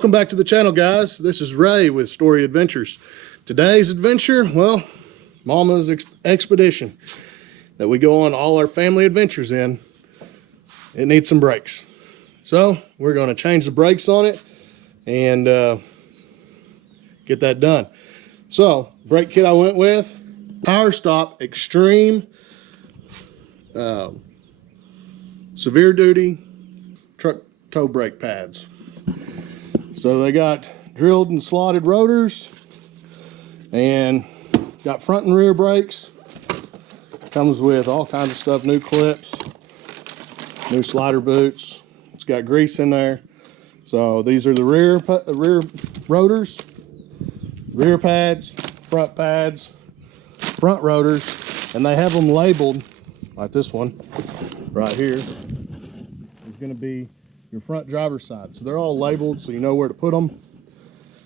Welcome back to the channel, guys. This is Ray with Story Adventures. Today's adventure, well, Mama's expedition that we go on all our family adventures in. It needs some brakes. So we're going to change the brakes on it and get that done. So brake kit I went with, Power Stop Extreme severe duty truck toe brake pads. So they got drilled and slotted rotors and got front and rear brakes. Comes with all kinds of stuff, new clips, new slider boots. It's got grease in there. So these are the rear rotors, rear pads, front rotors, and they have them labeled like this one right here. It's going to be your front driver's side. So they're all labeled so you know where to put them.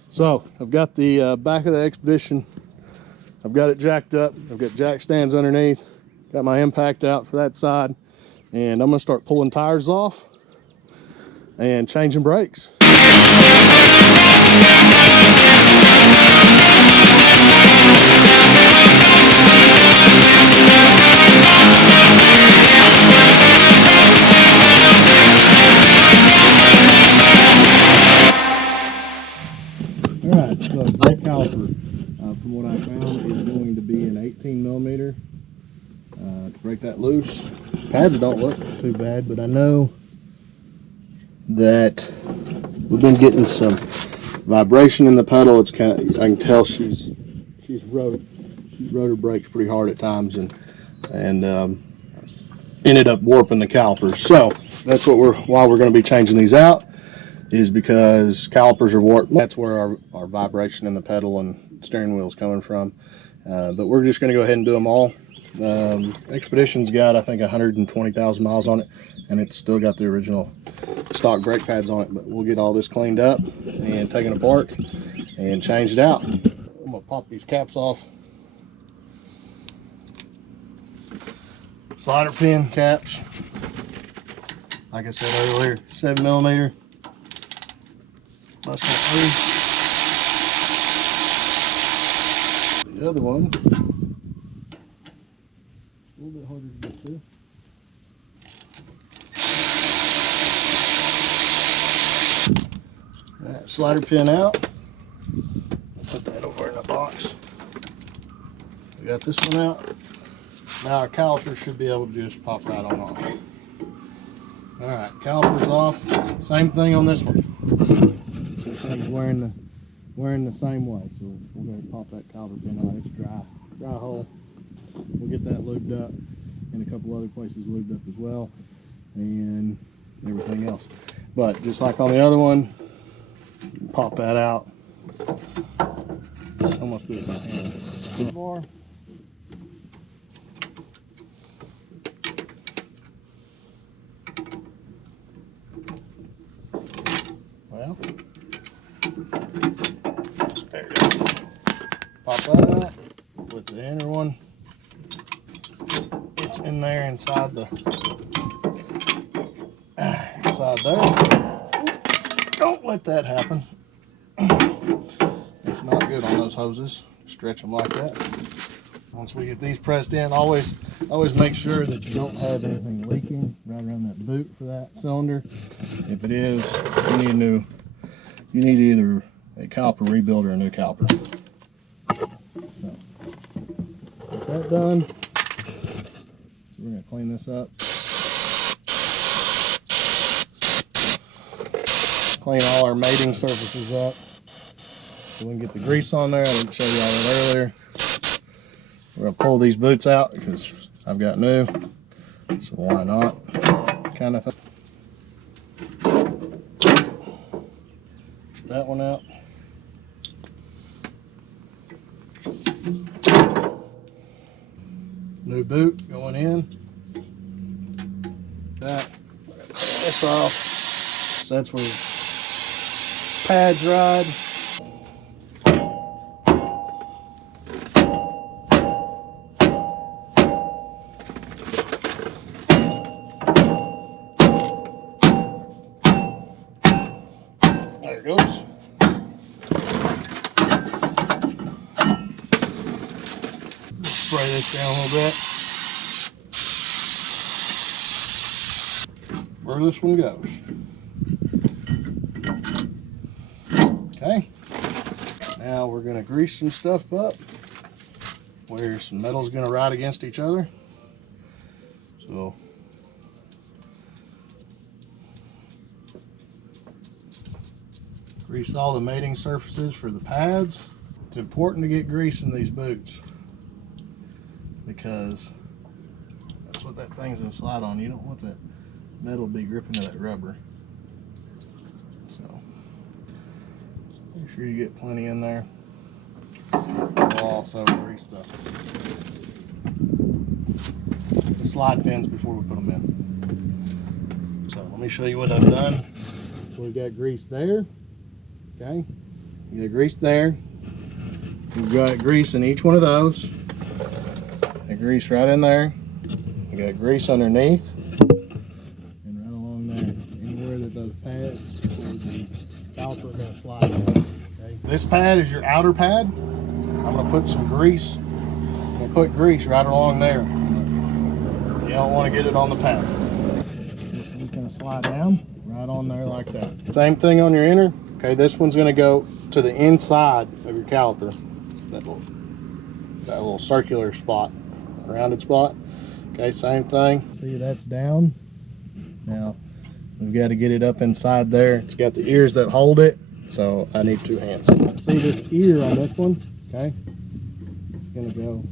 So I've got the back of the Expedition. I've got it jacked up. I've got jack stands underneath. Got my impact out for that side. And I'm going to start pulling tires off and changing brakes. Alright, so brake caliper, from what I found, is going to be an 18 millimeter to break that loose. Pads don't look too bad, but I know that we've been getting some vibration in the pedal. It's kind of, I can tell she's rotor brakes pretty hard at times and ended up warping the calipers. So that's why we're going to be changing these out, is because calipers are warped. That's where our vibration in the pedal and steering wheel is coming from. But we're just going to go ahead and do them all. Expedition's got, I think, 120,000 miles on it, and it's still got the original stock brake pads on it. But we'll get all this cleaned up and taken apart and changed out. I'm going to pop these caps off. Slider pin caps, like I said earlier, 7 millimeter. Bust that loose. The other one, a little bit harder to get to. That slider pin out. Put that over in the box. We got this one out. Now our caliper should be able to just pop right on off. Alright, caliper's off. Same thing on this one. It's wearing the same way. So we're going to pop that caliper pin out. It's dry hole. We'll get that lubed up, and a couple other places lubed up as well, and everything else. But just like on the other one, pop that out. Almost do it by hand. More. Well, there we go. Pop that out with the inner one. It's in there inside there. Don't let that happen. It's not good on those hoses. Stretch them like that. Once we get these pressed in, always make sure that you don't have anything leaking right around that boot for that cylinder. If it is, you need either a caliper rebuild or a new caliper. So, get that done. So we're going to clean this up. Clean all our mating surfaces up so we can get the grease on there. I didn't show you all that earlier. We're going to pull these boots out because I've got new, so why not, kind of thing. Get that one out. New boot going in. That. This off. So that's where pads ride. There it goes. little bit where this one goes. Okay, now we're going to grease some stuff up where some metal's going to ride against each other. So grease all the mating surfaces for the pads. It's important to get grease in these boots because that's what that thing's going to slide on. You don't want that metal to be gripping to that rubber. So make sure you get plenty in there. We'll also grease the slide pins before we put them in. So let me show you what I've done. So we've got grease there. Okay, you got grease there. You've got grease in each one of those. And grease right in there. You got grease underneath. And right along there. Anywhere that those pads, the caliper is going to slide in. Okay. This pad is your outer pad. I'm going to put some grease. I'm going to put grease right along there. You don't want to get it on the pad. This is just going to slide down right on there like that. Same thing on your inner. Okay, this one's going to go to the inside of your caliper. That little circular spot, rounded spot. Okay, same thing. See, that's down. Now we've got to get it up inside there. It's got the ears that hold it, so I need 2 hands. See this ear on this one? Okay, it's going to go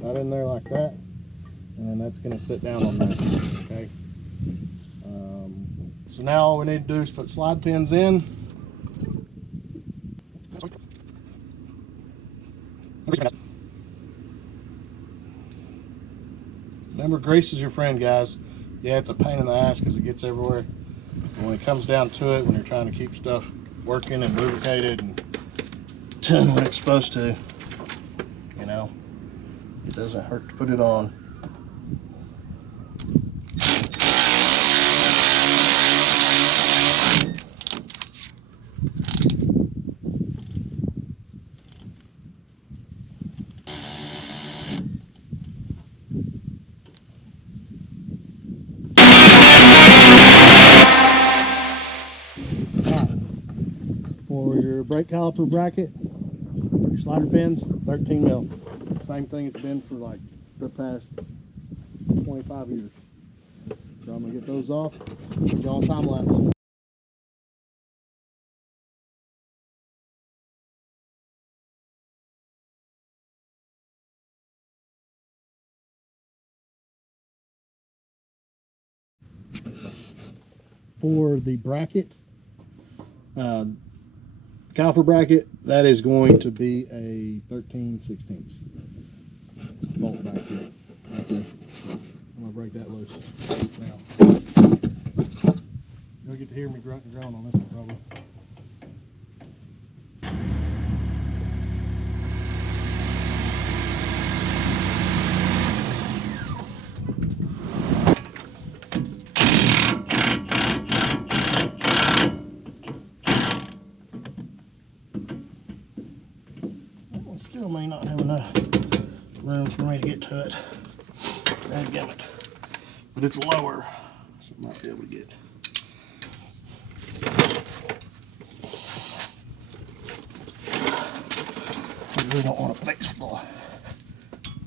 right in there like that, and then that's going to sit down on there. Okay. So now all we need to do is put slide pins in. Remember, grease is your friend, guys. Yeah, it's a pain in the ass because it gets everywhere. But when it comes down to it, when you're trying to keep stuff working and lubricated and doing what it's supposed to, you know, it doesn't hurt to put it on. For your brake caliper bracket, your slider pins, 13 mil. Same thing it's been for like the past 25 years. So I'm gonna get those off, get on time lapse. For the bracket, caliper bracket, that is going to be a 13/16 bolt back here. Okay. I'm gonna break that loose now. You'll get to hear me grunt and groan on this one probably. Still may not have enough room for me to get to it. Dadgummit. But it's lower, so I might be able to get. I really don't want to fix the.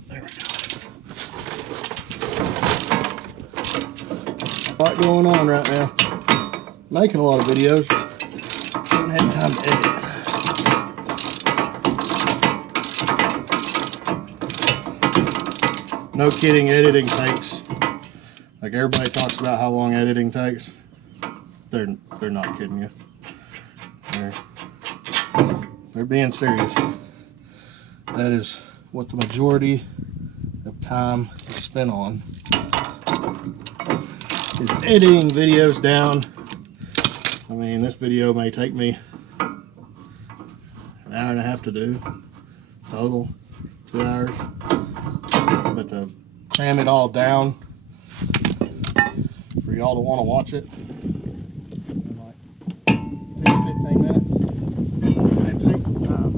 There we go. A lot going on right now. Making a lot of videos. Haven't had time to edit. No kidding, editing takes, like everybody talks about how long editing takes. They're not kidding you. They're being serious. That is what the majority of time is spent on, is editing videos down. I mean, this video may take me an hour and a half to do, total, 2 hours. But to cram it all down for y'all to want to watch it in like 10-15 minutes, it takes some time.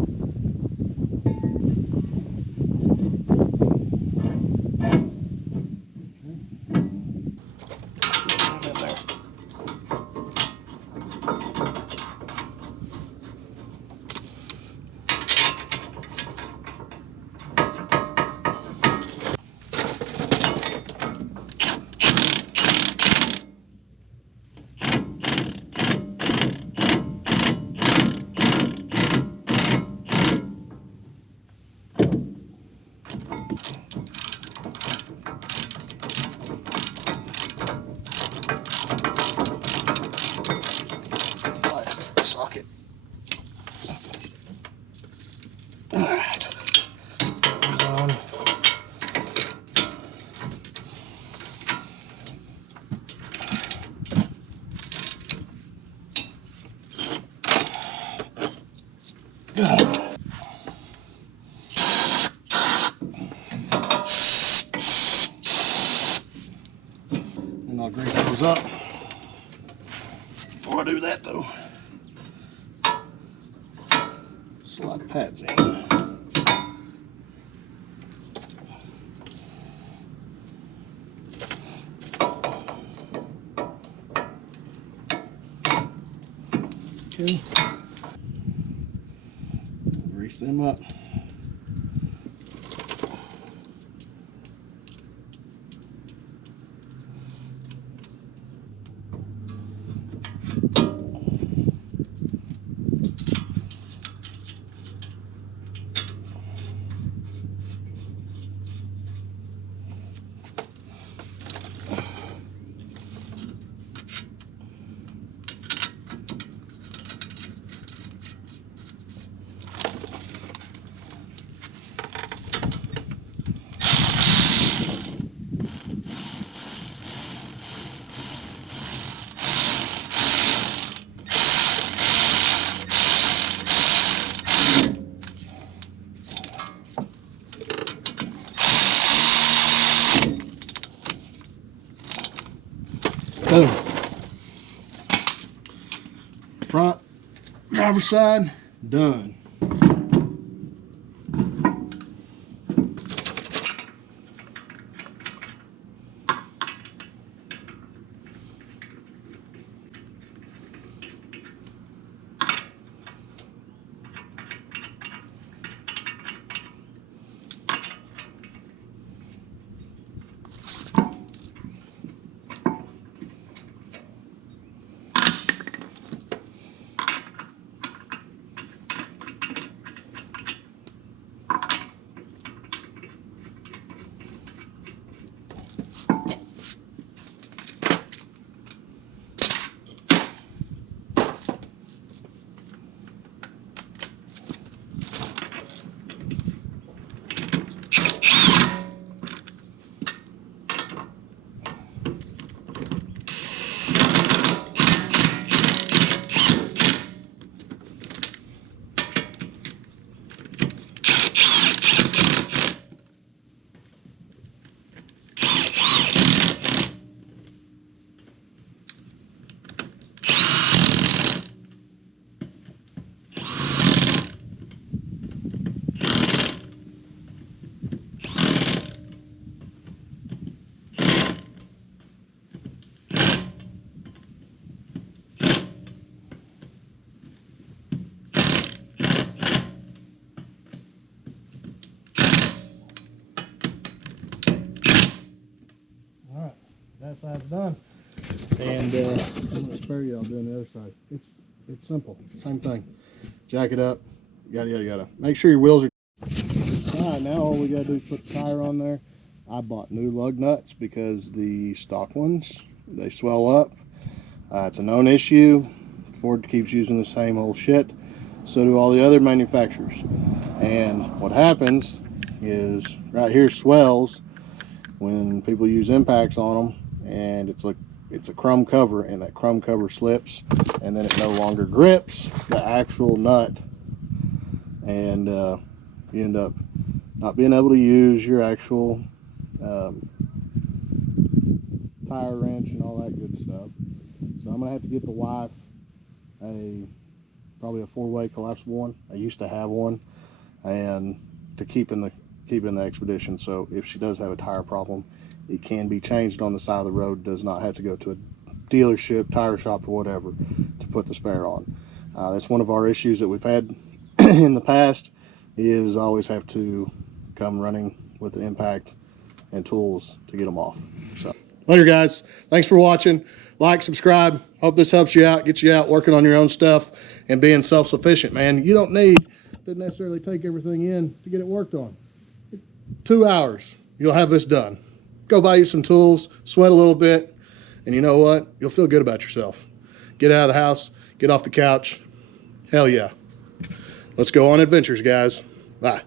I'll grease those up. Before I do that though, slide pads in. Okay. Grease them up. Boom. Front, driver's side, done. That side's done, and I'm going to spare y'all doing the other side. It's simple, same thing. Jack it up, yada yada yada. Make sure your wheels are. All right, now all we gotta do is put the tire on there. I bought new lug nuts because the stock ones, they swell up. It's a known issue. Ford keeps using the same old shit. So do all the other manufacturers. And what happens is right here swells when people use impacts on them, and it's a crumb cover, and that crumb cover slips, and then it no longer grips the actual nut, and you end up not being able to use your actual tire wrench and all that good stuff. So I'm gonna have to get the wife probably a 4-way collapsible one. I used to have one, and to keep in the expedition. So if she does have a tire problem, it can be changed on the side of the road. Does not have to go to a dealership, tire shop, or whatever to put the spare on. That's one of our issues that we've had in the past, is always have to come running with the impact and tools to get them off. So later guys, thanks for watching. Like, subscribe. Hope this helps you out, gets you out working on your own stuff and being self-sufficient, man. You don't need to necessarily take everything in to get it worked on. 2 hours, you'll have this done. Go buy you some tools, sweat a little bit, and you know what? You'll feel good about yourself. Get out of the house, get off the couch. Hell yeah. Let's go on adventures, guys. Bye.